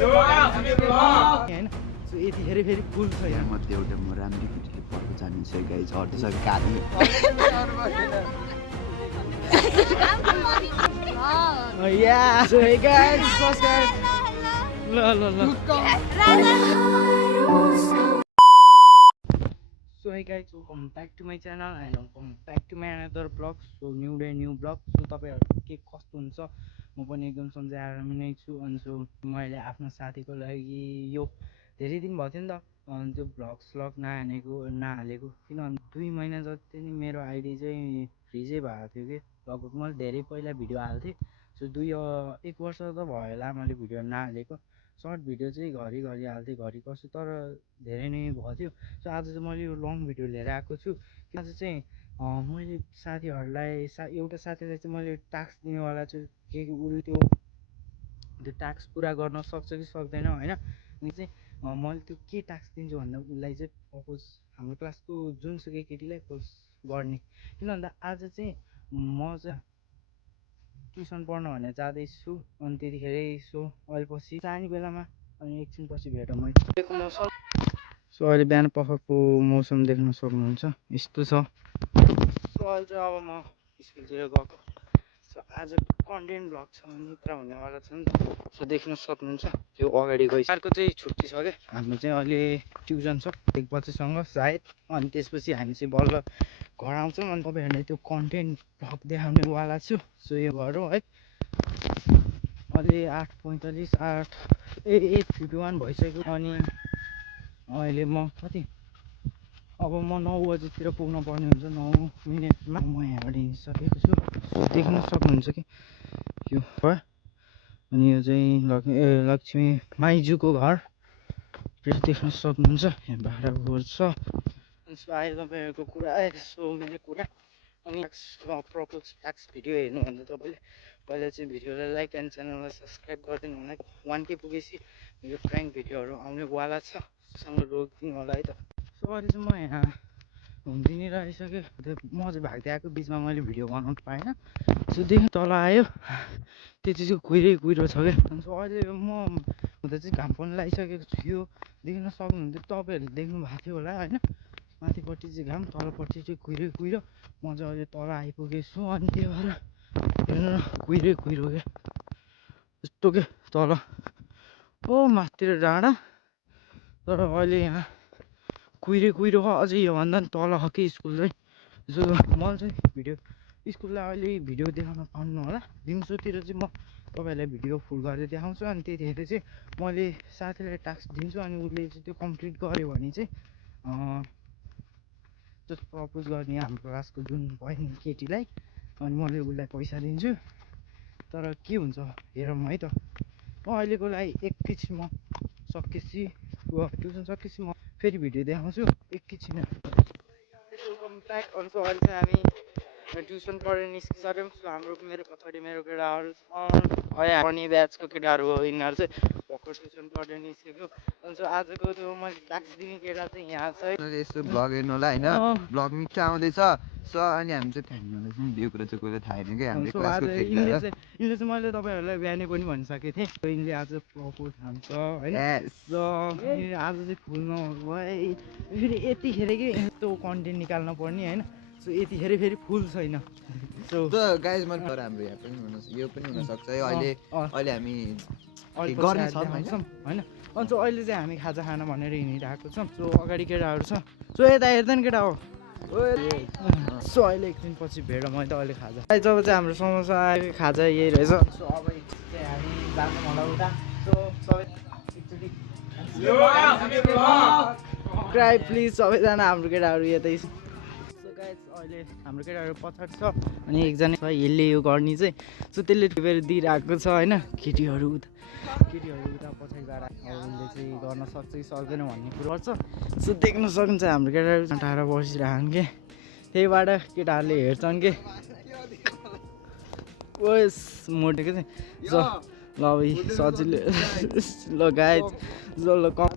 होइन सो यतिखेर फेरि फुल छ यहाँ मध्ये एउटा म राम्रो केटीले पर्को जानिन्छ गाइज अर्ध छ काली या सो हे गाइस सब्स्क्राइब ल ल ल so hey guys welcome back to my channel and welcome back to my another blog so new day new blog सो तपाईँहरू के कस्तो हुन्छ म पनि एकदम सन्चै आरामै नै छु अनि सो मैले आफ्नो साथीको लागि यो धेरै दिन भयो थियो नि त अनि त्यो भ्लग नहालेको किनभने 2 महिना जति नै मेरो आइडी चाहिँ फ्रिजै भएको थियो कि लगभग मैले धेरै पहिला भिडियो हाल्थेँ सो 1 वर्ष त भयो होला मैले भिडियो नहालेको सर्ट भिडियो चाहिँ घरिघरि हाल्थेँ घरि कसो तर धेरै नै भएको थियो सो आज चाहिँ मैले यो लङ भिडियो लिएर आएको छु आज चाहिँ मैले साथीहरूलाई एउटा साथीलाई चाहिँ मैले टास्क दिनेवाला छु के उसले त्यो टास्क पुरा गर्न सक्छ कि सक्दैन होइन अनि चाहिँ मैले त्यो के टास्क दिन्छु भन्दा उसलाई चाहिँ सपोज हाम्रो क्लासको जुनसुकै केटीलाई पोज गर्ने किन भन्दा आज चाहिँ म चाहिँ ट्युसन पढ्न भनेर जाँदैछु अनि त्यतिखेर यसो अहिले पछि सानो बेलामा अनि एकछिन पछि भेटौँ मैले मौसम सो अहिले बिहान पखको मौसम देख्न सक्नुहुन्छ यस्तो छ सो अहिले चाहिँ अब म स्कुलतिर गएको सो आज कन्टेन्ट भ्लग छ मित्र हुनेवाला छ नि त सो देख्न सक्नुहुन्छ त्यो अगाडि गइसक्यो अर्को चाहिँ छुट्टी छ क्या हाम्रो चाहिँ अहिले ट्युसन छ 1 बजीसँग सायद अनि त्यसपछि हामी चाहिँ बल्ल घर आउँछौँ अनि तपाईँहरूलाई त्यो कन्टेन्ट भ्लग देखाउनेवाला छु सो यो गरौँ है अहिले 8:45 8:51 भइसक्यो अनि अहिले म कति अब म 9 बजीतिर पुग्न पर्ने हुन्छ 9 मिनटमा म यहाँबाट हिँडिसकेको छु देख्न सक्नुहुन्छ कि यो अनि यो चाहिँ लक्ष्मी माइजूको घर देख्न सक्नुहुन्छ यहाँ भाडाको घर छ सो आयो तपाईँहरूको कुरा सो मेरो कुरा अनि प्रपोज ट्याक्स भिडियो हेर्नुभन्दा तपाईँले पहिला चाहिँ भिडियोलाई लाइक एन्ड च्यानललाई सब्सक्राइब गरिदिनु होला 1K पुगेपछि मेरो प्राङ्क भिडियोहरू आउनेवाला छ सँग रोकिदिनु होला है त सो अहिले चाहिँ म यहाँ घुम्दिनेर आइसकेँ म चाहिँ भाग्दै आएको बिचमा मैले भिडियो बनाउनु पाएन सो देखि तल आयो त्यति चाहिँ कुहिरो छ क्या अनि सो अहिले म हुँदा चाहिँ घाम पनि लगाइसकेको छु यो देख्न सक्नुहुन्थ्यो तपाईँहरूले देख्नु भएको थियो होला होइन माथिपट्टि चाहिँ घाम तलपट्टि चाहिँ कुहिरो म चाहिँ अहिले तल आइपुगेछु अनि त्यही भएर हेर्नु कुहिरो क्या यस्तो के तल ओ माथितिर डाँडा तर अहिले यहाँ कुहिरो अझै योभन्दा पनि तल हो कि स्कुल चाहिँ सो मैले चाहिँ भिडियो स्कुललाई अहिले भिडियो देखाउन पाउनु होला दिउँसोतिर चाहिँ म तपाईँहरूलाई भिडियो फुल गरेर देखाउँछु अनि त्यतिखेर चाहिँ मैले साथीलाई टास्क दिन्छु अनि उसले चाहिँ त्यो कम्प्लिट गर्यो भने चाहिँ जस्तो प्रपोज गर्ने हाम्रो क्लासको जुन बहिनी केटीलाई अनि मैले उसलाई पैसा दिन्छु तर के हुन्छ हेरौँ है त म अहिलेको लागि एकैछिन म सकेपछि ट्युसन सकेपछि म फेरि भिडियो देखाउँछु एकैछिन वेलकम ब्याक अन्त अहिले चाहिँ हामी ट्युसन पढेर निस्किसक्यौँ सो हाम्रो मेरो पछाडि मेरो केटाहरू अनि ब्याचको केटाहरू हो यिनीहरू चाहिँ भर्खर ट्युसन पढेर निस्केको अनि सो आजको त्यो मैले टास्क दिने केटा चाहिँ यहाँ छ यस्तो भ्लग हेर्नु होला होइन भ्लग मिठो आउँदैछ सो अनि हामी चाहिँ थाहा हुँदैछ यो कुरा चाहिँ कसैलाई थाहा छैन क्या हाम्रो क्लासको यिनले चाहिँ मैले तपाईँहरूलाई बिहानै पनि भनिसकेको थिएँ यिनले आज प्रपोज खान्छ होइन र आज चाहिँ फुल नभए फेरि यतिखेर कि यस्तो कन्टेन्ट निकाल्न पर्ने होइन सो यतिखेर फेरि फुल छैन सो गाइज मन पर हाम्रो यहाँ पनि यो पनि हुनसक्छ है अहिले हामी गर्ने छौँ होइन अनि सो अहिले चाहिँ हामी खाजा खाना भनेर हिँडिरहेको छौँ सो अगाडि केटाहरू छ सो यता हेर्दैन केटा हो सो अहिले एकदिन पछि भेटौँ मैले त अहिले खाजा जब चाहिँ हाम्रो समोसा आयो खाजा यही रहेछ सो अब चाहिँ हामी जान्छौँ होला उता सो सबै क्राई प्लिज सबैजना हाम्रो केटाहरू यतै सो गाइस अहिले हाम्रो केटाहरू पछाडि छ अनि एकजना छ यसले यो गर्ने चाहिँ सो त्यसले टिपेर दिइरहेको छ होइन केटीहरू उता पछाडि गएर उसले चाहिँ गर्न सक्छ कि सक्दैन भन्ने कुरो गर्छ सो देख्न सक्नुहुन्छ हाम्रो केटाहरू टाढा बसिरहन् के त्यहीबाट केटाहरूले हेर्छन् के ओएस मोटेको चाहिँ ल सजिलो ल गाइस ल कम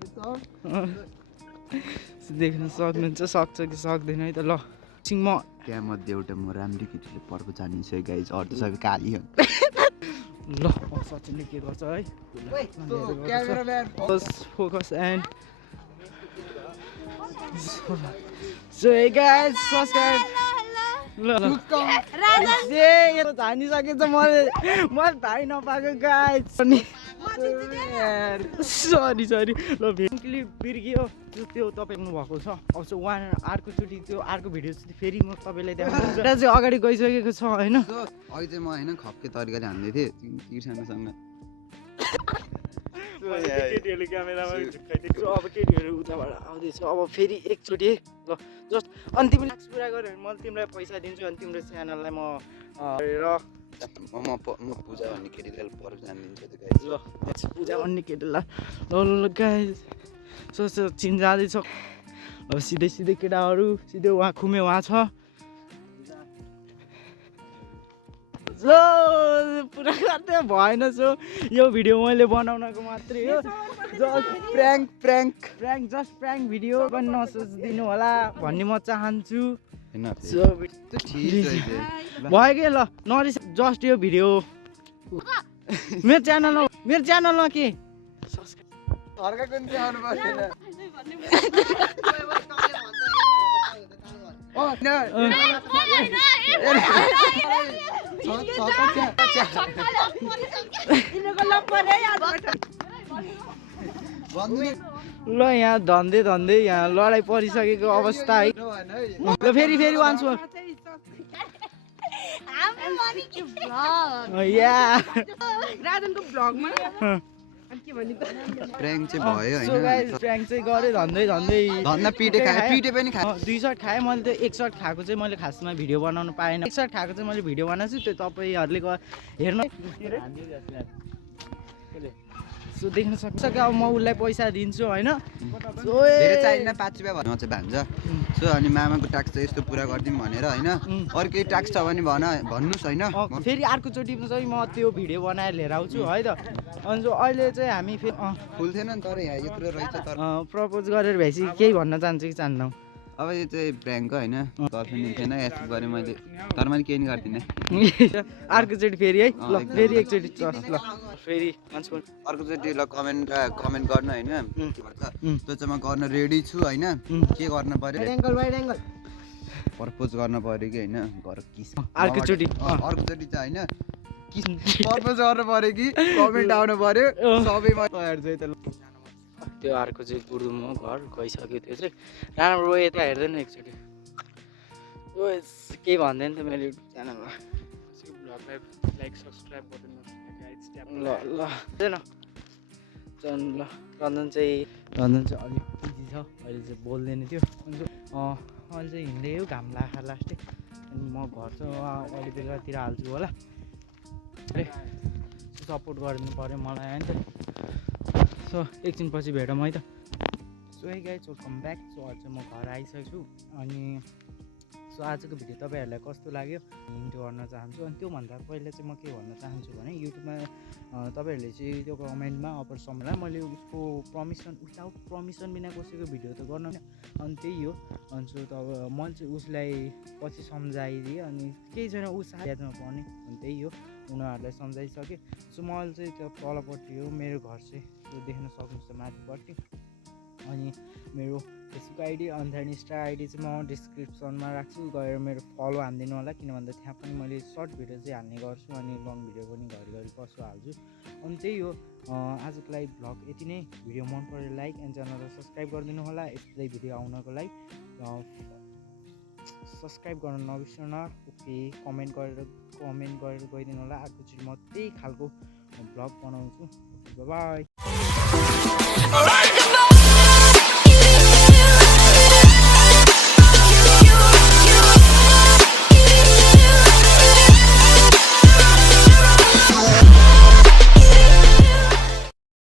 देख्न सक्नुहुन्छ सक्छ कि सक्दैन है त ल म त्यहाँ मध्ये एउटा म राम्रो केटीले पर्को जानिन्छ गाइज अर्ध छ काली ल सचिनले के गर्छ है focus and so hey guys subscribe ल धानिसकेछ मैले धाइ नपाएको गाइस सरी ल क्लिप बिर्कियो त्यो तपाईँ भएको छ अब चाहिँ अर्कोचोटि त्यो अर्को भिडियो चाहिँ फेरि म तपाईँलाई देखाउँछु र चाहिँ अगाडि गइसकेको छ होइन अहिले चाहिँ म होइन खप्के तरिकाले हान्दै थिएँ तिर्सानोसँग केटीहरूले क्यामेरामा झुक्काइदिएको अब केटीहरू उताबाट आउँदैछ अब फेरि एकचोटि है ल जस्ट अनि तिमीले टास्क पुरा गऱ्यो भने मैले तिमीलाई पैसा दिन्छु अनि तिम्रो च्यानललाई म म पूजा भन्ने केटीलाई पर जानिदिन्छु त्यो गाइस ल पूजा भन्ने केटीलाई ल गाइस सो चिन जाँदैछ अब सिधै केटाहरू सिधै उहाँ खुमे उहाँ छ जो पुरा गर्दै भएन सो यो भिडियो मैले बनाउनको मात्रै हो just prank just prank video पनि नसोचिदिनु होला भन्ने म चाहन्छु भयो कि ल नरिस जस्ट यो भिडियो मेरो च्यानलमा के ल यहाँ धन्दै यहाँ लडाइँ परिसकेको अवस्था है ल फेरि वान्स मोर प्र्याङ्क चाहिँ भयो हैन प्र्याङ्क चाहिँ गरे धन्दै पिटे पनि खाए 2 सर्ट खाएँ मैले त्यो 1 सर्ट खाएको चाहिँ मैले खासमा भिडियो बनाउनु पाएन 1 सर्ट खाएको चाहिँ मैले भिडियो बनाएको छु त्यो तपाईँहरूले हेर्न सो देख्न सक्छ कि अब म उसलाई पैसा दिन्छु होइन धेरै चाहिएन 5 रुपियाँ भन्नु चाहिँ भान्जा सो अनि मामाको टास्क चाहिँ यस्तो पुरा गरिदिउँ भनेर होइन अरू केही टास्क छ भने भन्नुहोस् होइन फेरि अर्कोचोटि चाहिँ म त्यो भिडियो बनाएर लिएर आउँछु है त अनि अहिले चाहिँ हामी फेरि फुल थिएन नि तर यहाँ यत्रो रहेछ तर प्रपोज गरेर भएपछि केही भन्न चाहन्छु कि चाहन्नौ अब यो चाहिँ ब्याङ्क होइन गर्लफ्रेन्ड थिएन एक्सेप्ट गरेँ मैले तर मैले केही नि गर्दिनँ अर्कोचोटि फेरि है ल फेरि एकचोटि ल फेरि अर्कोचोटि ल कमेन्ट गर्नु होइन त्यो चाहिँ म गर्न रेडी छु होइन के गर्नु पर्यो प्रपोज गर्न पर्यो कि होइन घर किस अर्कोचोटि चाहिँ होइन किस प्रपोज गर्नु पर्यो कि कमेन्ट आउनु पर्यो सबैमा तयार चाहिँ त त्यो अर्को चाहिँ गुरुङ हो घर गइसक्यो त्यो चाहिँ राम्रो यता हेर्दैन एकचोटि केही भन्दैन त मेरो युट्युब च्यानलमा ब्लगलाई लाइक सब्सक्राइब गरिदिनु ल रन्जन चाहिँ अलिक बिजी छ अहिले चाहिँ बोल्दैन थियो अहिले चाहिँ हिँड्दै हो घाम लाखा लास्टै अनि म घर चाहिँ अहिले बेलुकातिर हाल्छु होला सपोर्ट गरिदिनु पऱ्यो मलाई होइन त सो एकछिन पछि भेटौँ है त सो है गाइस वेलकम ब्याक सो अहिले चाहिँ म घर आइसकेको छु अनि सो आजको भिडियो तपाईँहरूलाई कस्तो लाग्यो हिन्ट गर्न चाहन्छु अनि त्योभन्दा पहिला चाहिँ म के भन्न चाहन्छु भने युट्युबमा तपाईँहरूले चाहिँ त्यो कमेन्टमा अपर समयलाई मैले उसको विदाउट पर्मिसन बिना कसैको भिडियो त गर्न अनि त्यही हो अनि सो तब मैले चाहिँ उसलाई पछि सम्झाइदिएँ अनि केही छैन ऊ यादमा पर्ने अनि त्यही हो उनीहरूलाई सम्झाइसकेँ सो मैले चाहिँ त्यो तलपट्टि हो मेरो घर चाहिँ त्यो देख्न सक्नुहुन्छ माथिपट्टि अनि मेरो फेसबुक आइडी अनि त्यहाँदेखि इन्स्टा आइडी चाहिँ म डिस्क्रिप्सनमा राख्छु गएर मेरो फलो हानिदिनु होला किन भन्दा त्यहाँ पनि मैले सर्ट भिडियो चाहिँ हाल्ने गर्छु अनि लङ भिडियो पनि घरि कसो हाल्छु अनि त्यही हो आजको लागि भ्लग यति नै भिडियो मन पऱ्यो लाइक एन्ड च्यानललाई सब्सक्राइब गरिदिनु होला यस्तै भिडियो आउनको लागि सब्सक्राइब गर्न नबिर्सनु ओके कमेन्ट गरेर गइदिनु होला अर्कोचोटि म त्यही खालको भ्लग बनाउँछु बाई